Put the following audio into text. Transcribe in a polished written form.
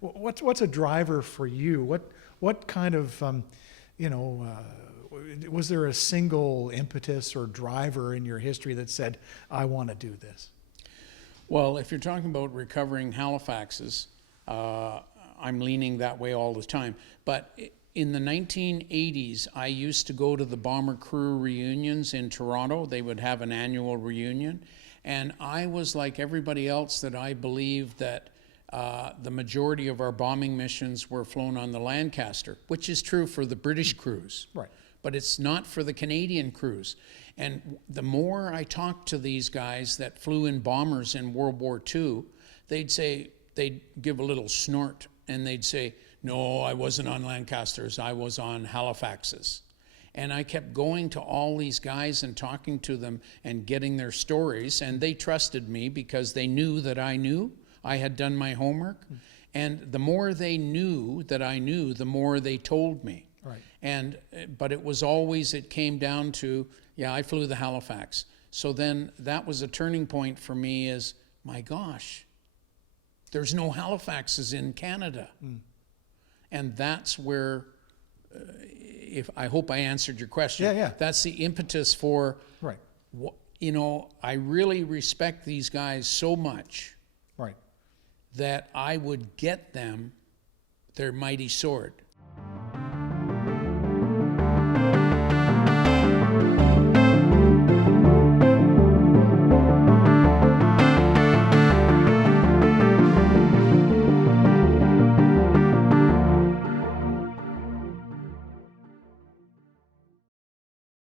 What's a driver for you? What kind of was there a single impetus or driver in your history that said, I want to do this? Well, if you're talking about recovering Halifaxes, I'm leaning that way all the time. But in the 1980s, I used to go to the bomber crew reunions in Toronto. They would have an annual reunion. And I was like everybody else, that I believed that the majority of our bombing missions were flown on the Lancaster, which is true for the British crews. Right. But it's not for the Canadian crews. And the more I talked to these guys that flew in bombers in World War II, they'd give a little snort and they'd say, no, I wasn't on Lancasters, I was on Halifaxes. And I kept going to all these guys and talking to them and getting their stories, and they trusted me because they knew that I knew. I had done my homework. And the more they knew that I knew, the more they told me. Right. But it came down to, yeah, I flew the Halifax. So then that was a turning point for me, is, my gosh, there's no Halifaxes in Canada. And that's where, I hope I answered your question. Yeah. That's the impetus for, right. I really respect these guys so much. Right. That I would get them their mighty sword.